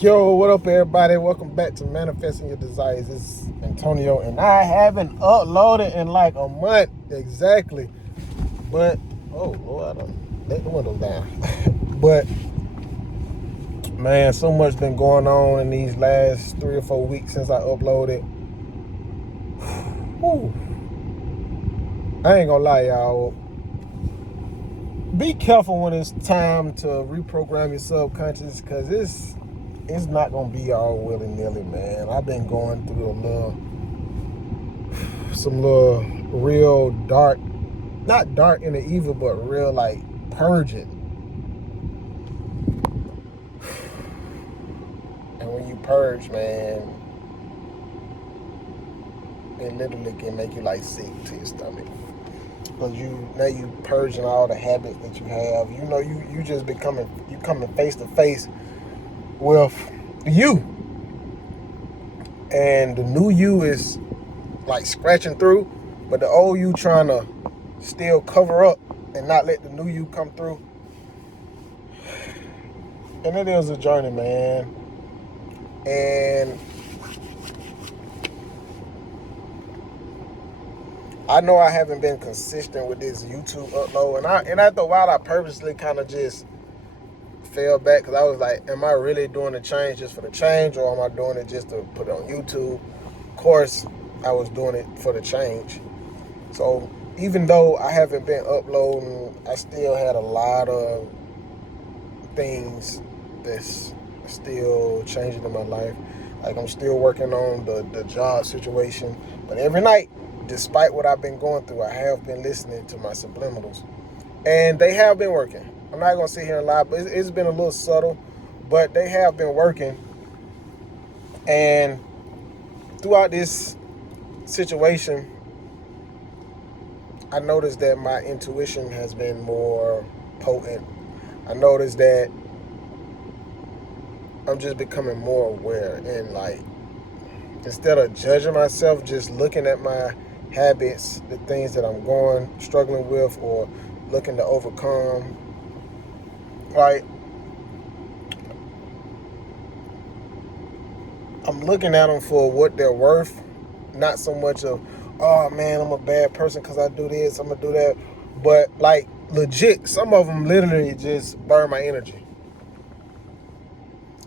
Yo, what up, everybody? Welcome back to Manifesting Your Desires. This is Antonio, and I haven't uploaded in like a month exactly. But, oh, Lord, I done let the windows down. But, man, so much been going on in these last 3 or 4 weeks since I uploaded. Whew. I ain't gonna lie, y'all. Be careful when it's time to reprogram your subconscious, because it's not gonna be all willy-nilly, man. I've been going through some little real dark, not dark in the evil, but real like purging. And when you purge, man, it literally can make you like sick to your stomach. Because you purging all the habits that you have. You just coming face to face with you. And the new you is like scratching through, but the old you trying to still cover up and not let the new you come through. And it is a journey, man. And I know I haven't been consistent with this YouTube upload, and after a while I purposely kind of just fell back, because I was like, am I really doing the change just for the change, or am I doing it just to put it on YouTube? Of course, I was doing it for the change. So even though I haven't been uploading, I still had a lot of things that's still changing in my life. Like, I'm still working on the job situation, but every night, despite what I've been going through, I have been listening to my subliminals, and they have been working. I'm not gonna sit here and lie, but it's been a little subtle, but they have been working. And throughout this situation, I noticed that my intuition has been more potent. I noticed that I'm just becoming more aware, and like, instead of judging myself, just looking at my habits, the things that I'm struggling with, or looking to overcome. Like, I'm looking at them for what they're worth, not so much of, oh man, I'm a bad person because I do this, I'm gonna do that. But like, legit, some of them literally just burn my energy.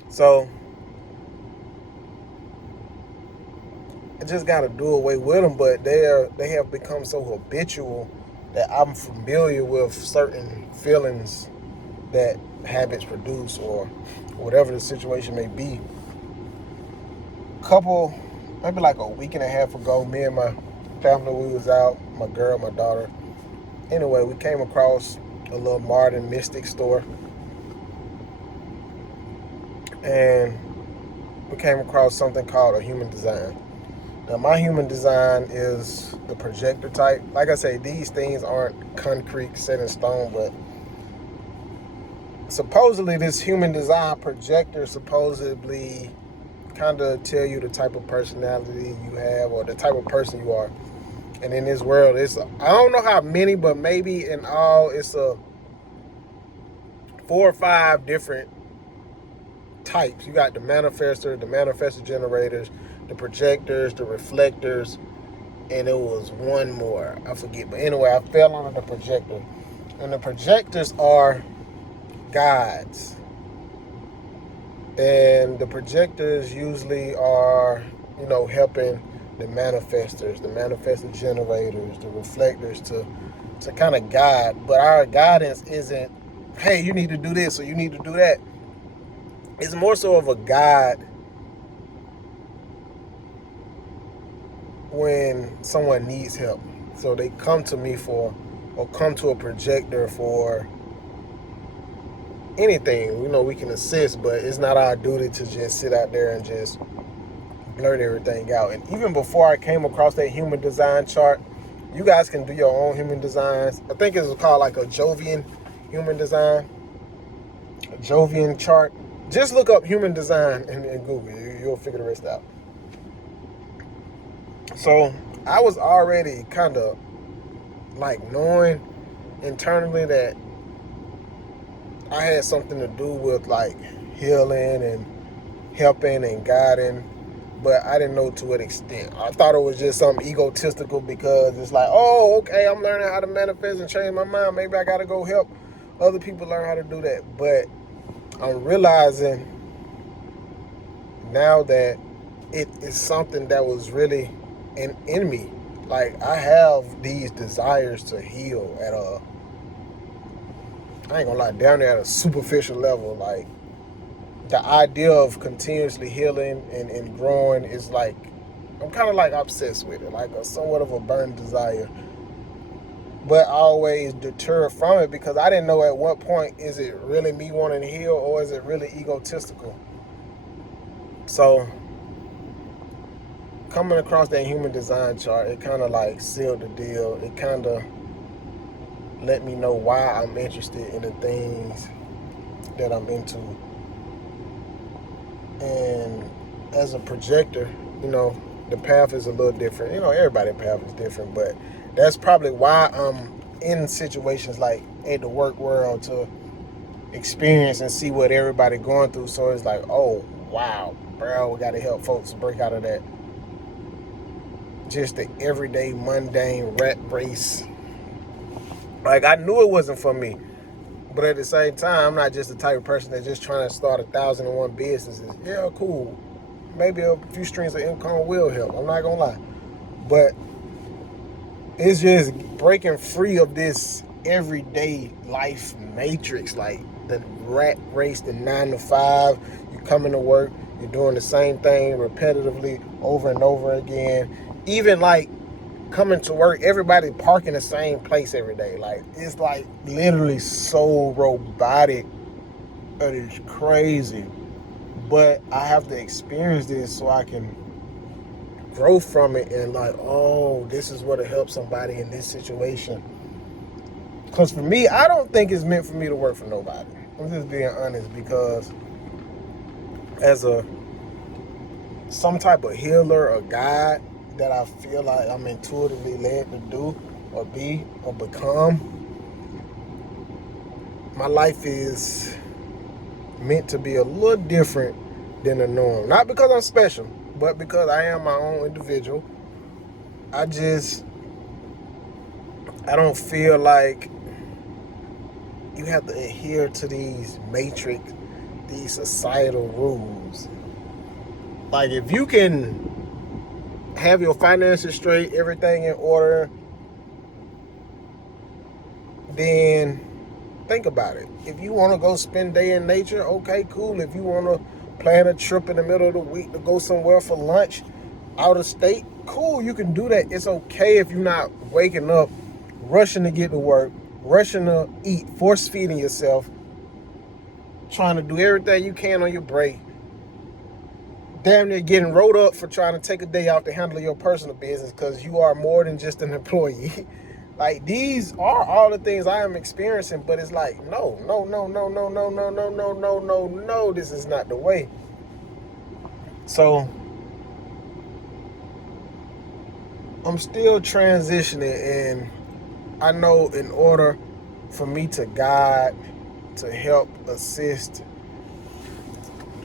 So I just gotta do away with them. But they have become so habitual that I'm familiar with certain feelings that habits produce, or whatever the situation may be. Maybe like a week and a half ago, me and my family, we was out, my girl, my daughter. Anyway, we came across a little modern mystic store, and we came across something called a human design. Now, my human design is the projector type. Like I say, these things aren't concrete, set in stone, but supposedly this human design projector supposedly kind of tell you the type of personality you have, or the type of person you are. And in this world, I don't know how many, but maybe in all it's a 4 or 5 different types. You got the manifestor generators, the projectors, the reflectors, and it was one more, I forget. But anyway, I fell under the projector. And the projectors are guides. And the projectors usually are, helping the manifestors, the manifestor generators, the reflectors to kind of guide. But our guidance isn't, hey, you need to do this or you need to do that. It's more so of a guide when someone needs help. So they come to me or come to a projector for anything. We can assist, but it's not our duty to just sit out there and just blurt everything out. And even before I came across that human design chart, you guys can do your own human designs. I think it's called like a Jovian human design, a Jovian chart. Just look up human design and Google. You'll figure the rest out. So I was already kind of like knowing internally that I had something to do with like healing and helping and guiding, but I didn't know to what extent. I thought it was just something egotistical because it's like, oh, okay, I'm learning how to manifest and change my mind. Maybe I got to go help other people learn how to do that. But I'm realizing now that it is something that was really in me. Like, I have these desires to heal at I ain't gonna lie, down there at a superficial level. Like, the idea of continuously healing and growing is like, I'm kind of like obsessed with it, like a somewhat of a burning desire. But I always deter from it because I didn't know at what point is it really me wanting to heal or is it really egotistical. So coming across that human design chart, it kind of like sealed the deal. It kind of let me know why I'm interested in the things that I'm into. And as a projector, the path is a little different. Everybody's path is different, but that's probably why I'm in situations like in the work world, to experience and see what everybody going through. So it's like, oh, wow, bro, we got to help folks break out of that just the everyday mundane rat race. Like, I knew it wasn't for me, but at the same time, I'm not just the type of person that's just trying to start 1,001 businesses. Yeah, cool. Maybe a few streams of income will help. I'm not gonna lie, but it's just breaking free of this everyday life matrix, like the rat race, the 9 to 5. You coming to work, you're doing the same thing repetitively over and over again. Even like coming to work, everybody parking the same place every day. Like, it's like literally so robotic. It is crazy. But I have to experience this so I can grow from it and like, oh, this is what will help somebody in this situation. Because for me, I don't think it's meant for me to work for nobody. I'm just being honest, because as some type of healer or guide that I feel like I'm intuitively led to do or be or become, my life is meant to be a little different than the norm. Not because I'm special, but because I am my own individual. I don't feel like you have to adhere to these matrix, these societal rules. Like, if you can have your finances straight, everything in order, then think about it. If you want to go spend day in nature, okay, cool. If you want to plan a trip in the middle of the week to go somewhere for lunch out of state, cool, you can do that. It's okay if you're not waking up rushing to get to work, rushing to eat, force feeding yourself, trying to do everything you can on your break, damn near getting rolled up for trying to take a day off to handle your personal business because you are more than just an employee. Like, these are all the things I am experiencing, but it's like, no, this is not the way. So I'm still transitioning, and I know in order for me to guide, to help, assist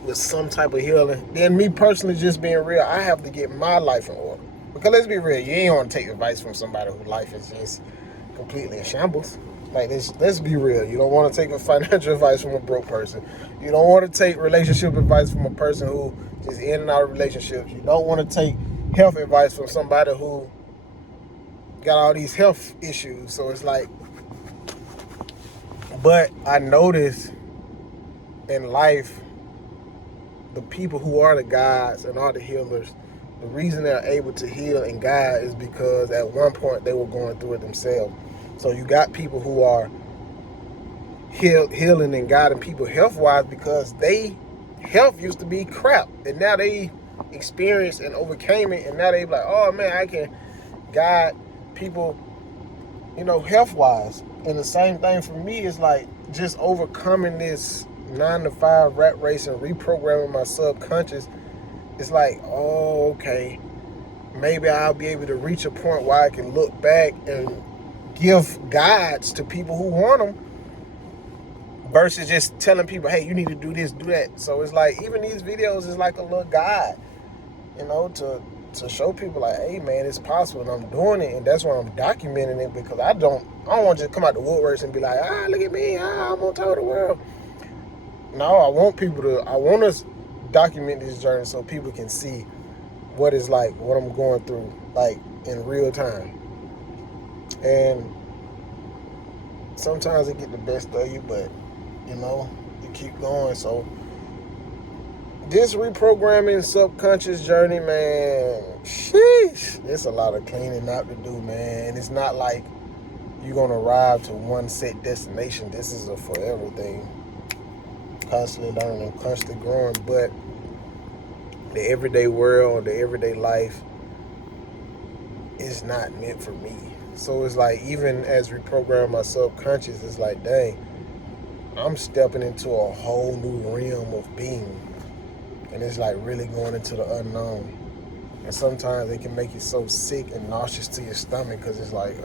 with some type of healing, then me personally just being real, I have to get my life in order. Because let's be real, you ain't want to take advice from somebody whose life is just completely in shambles. Like, let's be real. You don't want to take a financial advice from a broke person. You don't want to take relationship advice from a person who just in and out of relationships. You don't want to take health advice from somebody who got all these health issues. So it's like, but I notice in life, the people who are the guides and are the healers, the reason they're able to heal and guide is because at one point they were going through it themselves. So you got people who are healing and guiding people health-wise because they health used to be crap, and now they experienced and overcame it, and now they like, oh man, I can guide people, health-wise. And the same thing for me is like just overcoming this 9 to 5 rat race and reprogramming my subconscious. It's like, oh, okay, maybe I'll be able to reach a point where I can look back and give guides to people who want them. versus just telling people, hey, you need to do this, do that. So it's like, even these videos is like a little guide, you know, to show people like, hey man, it's possible, and I'm doing it, and that's why I'm documenting it, because I don't want to just come out the woodworks and be like, look at me, I'm on top of the world. No, I want to document this journey so people can see what it's like, what I'm going through, like in real time. And sometimes it get the best of you, but you know, you keep going. So this reprogramming subconscious journey, man, sheesh, it's a lot of cleaning out to do, man. It's not like you're gonna arrive to one set destination. This is a forever thing. Constantly learning, constantly growing, but the everyday world, the everyday life is not meant for me. So it's like, even as reprogram my subconscious, it's like, dang, I'm stepping into a whole new realm of being. And it's like really going into the unknown. And sometimes it can make you so sick and nauseous to your stomach, because it's like,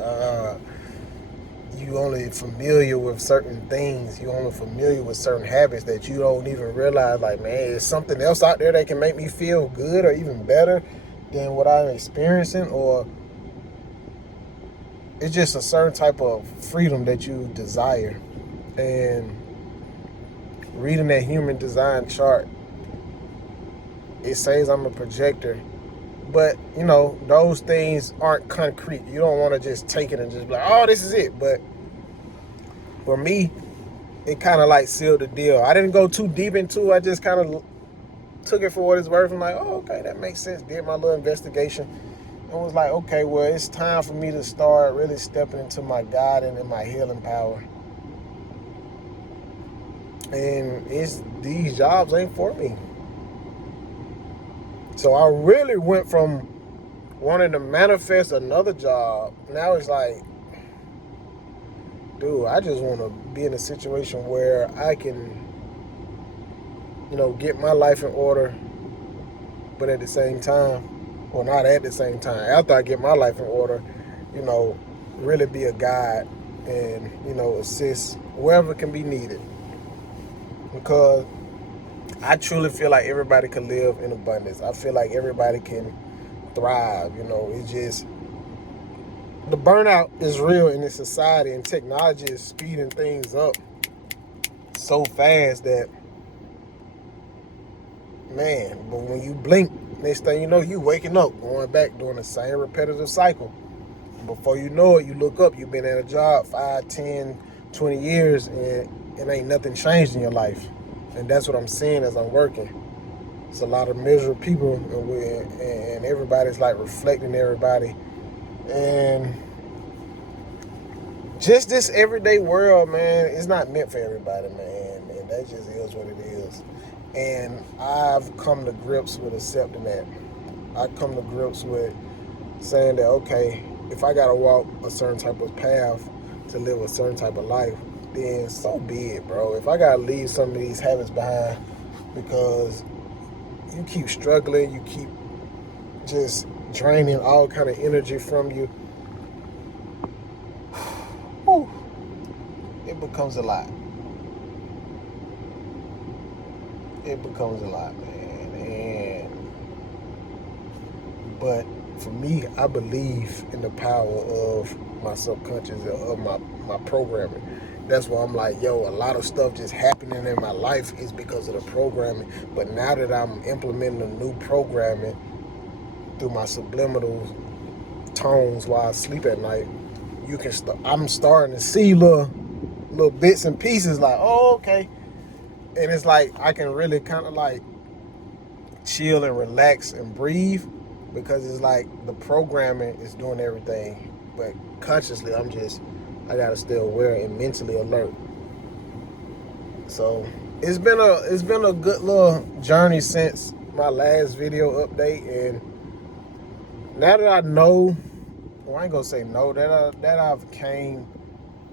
you only familiar with certain things, you only familiar with certain habits that you don't even realize, like, man, there's something else out there that can make me feel good or even better than what I'm experiencing, or it's just a certain type of freedom that you desire. And reading that human design chart, it says I'm a projector, but you know, those things aren't concrete. You don't want to just take it and just be like, oh, this is it. But for me, it kind of like sealed the deal. I didn't go too deep into it. I just kind of took it for what it's worth. I'm like, oh, okay, that makes sense. Did my little investigation and was like, okay, well, it's time for me to start really stepping into my guiding and my healing power. And these jobs ain't for me. So I really went from wanting to manifest another job. Now it's like, dude, I just want to be in a situation where I can, you know, get my life in order, but at the same time, well, not at the same time, after I get my life in order, you know, really be a guide and, you know, assist wherever can be needed. Because I truly feel like everybody can live in abundance. I feel like everybody can thrive. You know, it's just, the burnout is real in this society, and technology is speeding things up so fast that, man, but when you blink, next thing you know, you waking up, going back, doing the same repetitive cycle. Before you know it, you look up, you've been at a job 5, 10, 20 years, and ain't nothing changed in your life. And that's what I'm seeing as I'm working. It's a lot of miserable people, and everybody's like reflecting everybody. And just this everyday world, man, it's not meant for everybody, man. And that just is what it is. And I've come to grips with accepting that. I come to grips with saying that, okay, if I gotta walk a certain type of path to live a certain type of life, then so be it, bro. If I gotta leave some of these habits behind because you keep struggling, you keep just draining all kind of energy from you, whew, it becomes a lot. It becomes a lot, man. But for me, I believe in the power of my subconscious, of my programming. That's why I'm like, yo, a lot of stuff just happening in my life is because of the programming. But now that I'm implementing a new programming through my subliminal tones while I sleep at night, I'm starting to see little bits and pieces like, oh, okay. And it's like I can really kind of like chill and relax and breathe, because it's like the programming is doing everything, but consciously I gotta stay aware and mentally alert. So it's been a good little journey since my last video update, and now that I know, well, I ain't gonna say no, that I've came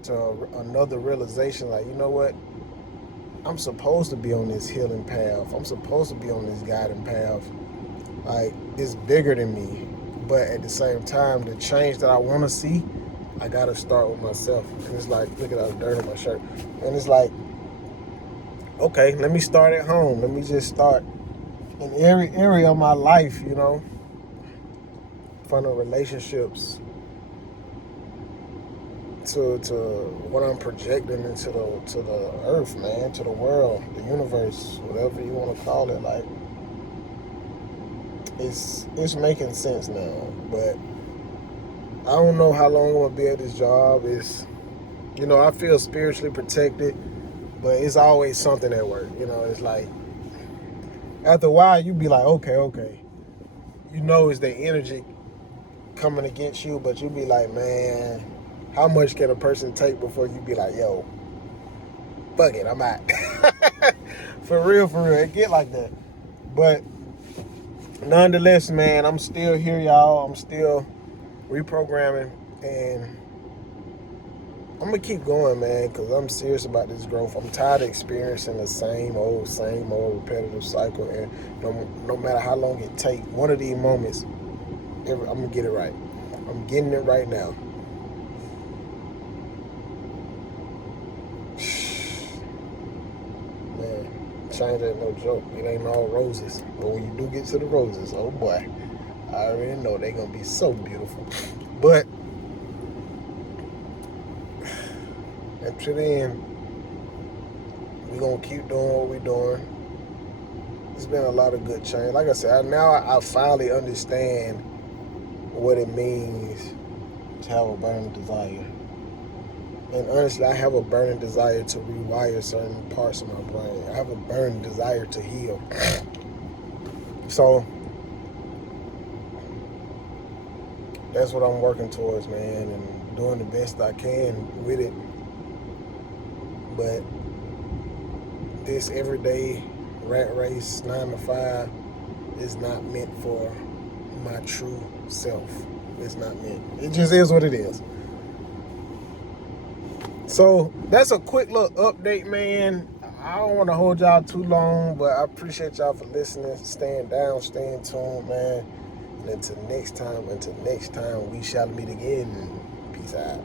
to another realization, like, you know what, I'm supposed to be on this healing path. I'm supposed to be on this guiding path. Like, it's bigger than me. But at the same time, the change that I want to see, I got to start with myself. And it's like, look at all the dirt on my shirt. And it's like, okay, let me start at home. Let me just start in every area of my life, you know, from the relationships to what I'm projecting into the earth, man, to the world, the universe, whatever you want to call it. Like, it's making sense now. But I don't know how long I'm gonna be at this job. It's, you know, I feel spiritually protected, but it's always something at work. You know, it's like after a while you be like, okay. You know, it's the energy coming against you, but you be like, man, how much can a person take before you be like, yo, fuck it, I'm out. For real, it get like that. But nonetheless, man, I'm still here, y'all. I'm still reprogramming, and I'm gonna keep going, man, because I'm serious about this growth. I'm tired of experiencing the same old repetitive cycle, and no matter how long it takes, one of these moments, I'm gonna get it right. I'm getting it right now. Man, change ain't no joke. It ain't all roses. But when you do get to the roses, oh boy, I already know they're gonna be so beautiful. But until then, we're gonna keep doing what we're doing. It's been a lot of good change. Like I said, now I finally understand what it means to have a burning desire. And honestly, I have a burning desire to rewire certain parts of my brain. I have a burning desire to heal. So that's what I'm working towards, man, and doing the best I can with it. But this everyday rat race 9 to 5 is not meant for my true self. It's not meant. It just is what it is. So that's a quick little update, man. I don't want to hold y'all too long, but I appreciate y'all for listening, staying down, staying tuned, man. And until next time, we shall meet again. Peace out.